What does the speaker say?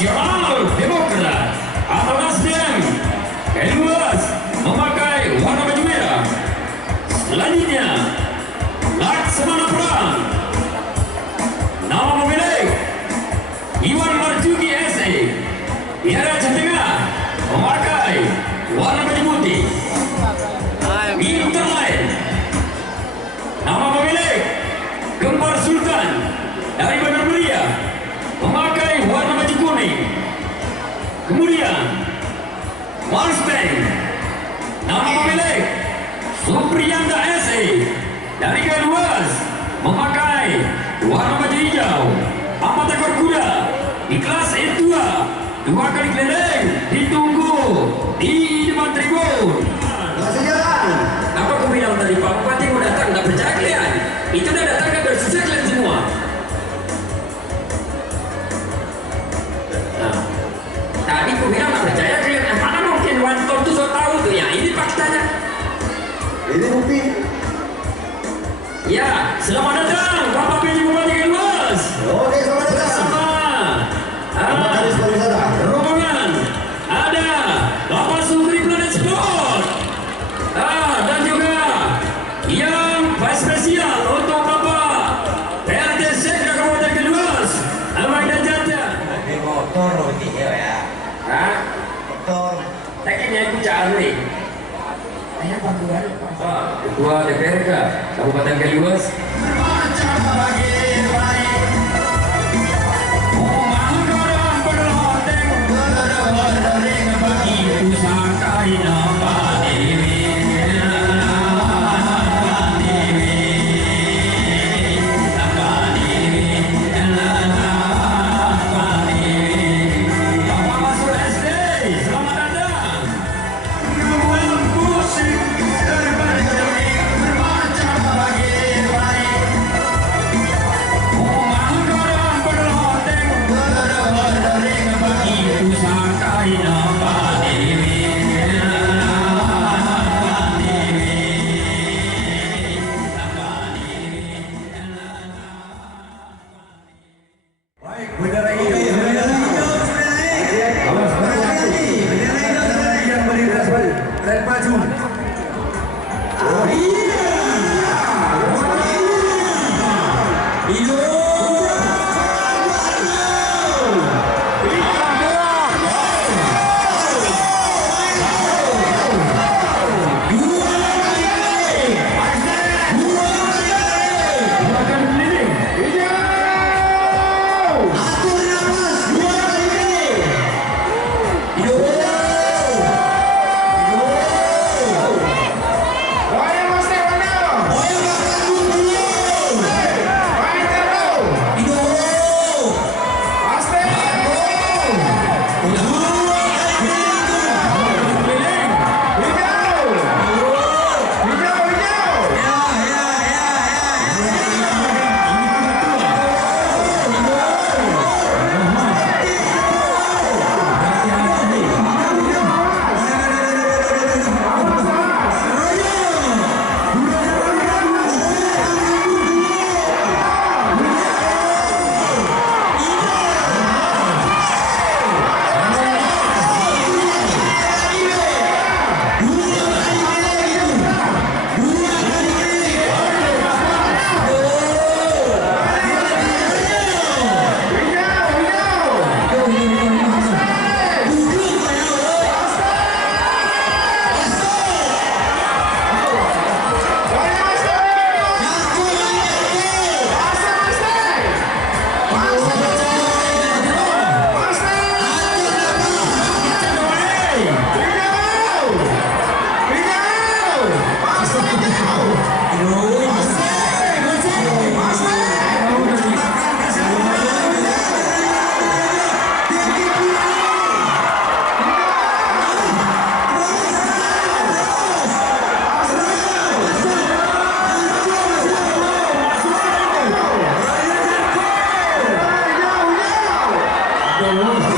Nasional Demokrat atau Nasdem kain luas memakai warna baju merah. Selanjutnya Laksamana Perang, nama pemilik Iwan Marjuki SA di arah Tengah memakai warna baju putih. Interline, nama pemilik Kembar Sultan dari Bandar Muria memakai warna baju kuning. Kemudian Mustang, nama pemilik Supriyanda SA dari kain luas memakai warna baju hijau. Amat ekor kuda di kelas E2 2 kali keliling ditunggu di depan tribun. Apa aku bilang tadi Pak Bupati mau datang nggak percaya kalian? Itu udah datang nggak bersusah kalian semua. Nah, tadi aku bilang nggak percaya kalian. Mana mungkin Wanton tuh so tahu tuh ya? Ini faktanya. Ini bukti. Ya, selamat datang Bapak PJ Bupati Kain Luas. Oke, selamat datang. Bersama rombongan ada Bapak Sugri Planet Sport. Dan juga yang vice spesial untuk Bapak PLT Sekda Kabupaten Kain Luas, Abang dan Jatah. Tapi motor ini ya. Hah? Motor. Tekniknya itu cari. Ayah bantuan Ketua DPRK Kabupaten Kain Luas. Vamos.